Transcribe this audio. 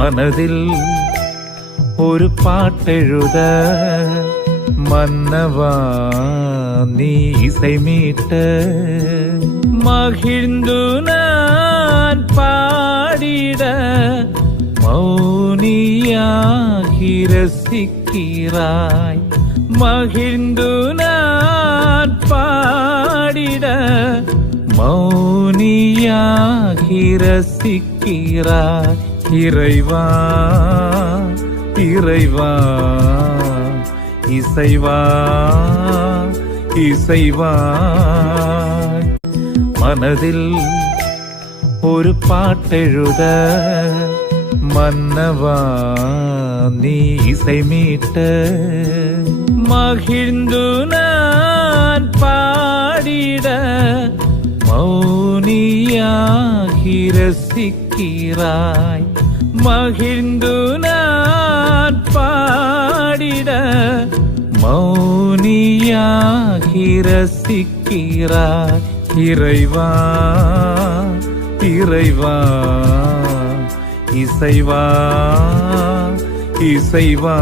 மனதில் ஒரு பாட்டெழுத மன்னவா நீ இசை மீட்ட மகிழ்ந்து நான் பாடிட மௌனியாகி ரசிக்கிறாய் மகிழ்ந்து மௌனியாகி ரசிக்கிறாய் இறைவா இறைவா இசைவா இசைவா. மனதில் ஒரு பாட்டெழுத மன்னவா நீ இசை மீட்ட மகிழ்ந்து மௌனியாகி ரசிக்கிறாய். மகிழ்ந்து நான் பாடிட மௌனியாகி ரசிக்கிறாய். இறைவா இறைவா இசைவா இசைவா.